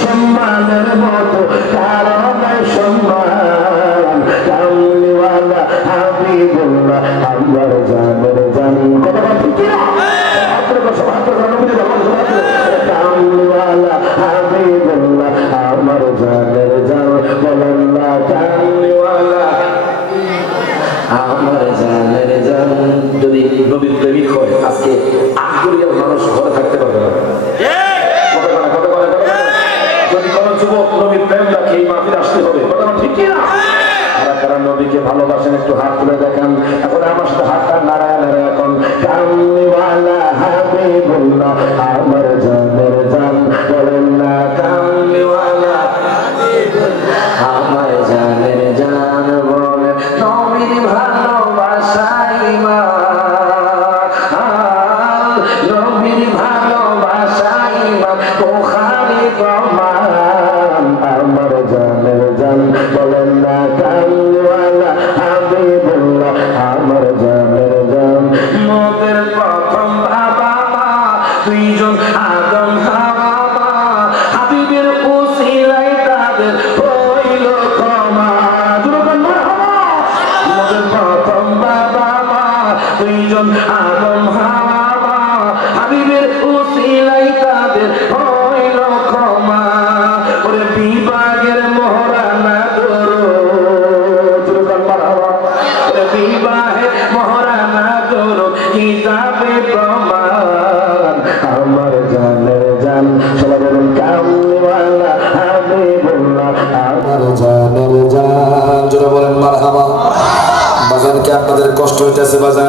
সম্মানের মতো কারও নাই সম্মান কামলিওয়ালা হাবিবুল্লাহ আমার জানের জান কিনা? কারা কারা নবীকে ভালোবাসেন, একটু হাত তুলে দেখেন। এখন আমার সাথে হাতটা নারায় নারায় এখন কামলিওয়ালা হাবিবুল্লাহ, আমার জানের জান। বলেন না কামলিওয়ালা আমার জানের জান। বলে নবীর ভালোবাসাই মা। নবীর ভালোবাসাই মা। ওখানে কমান দুইজন আপনাদের কষ্ট হইতেছে বাজান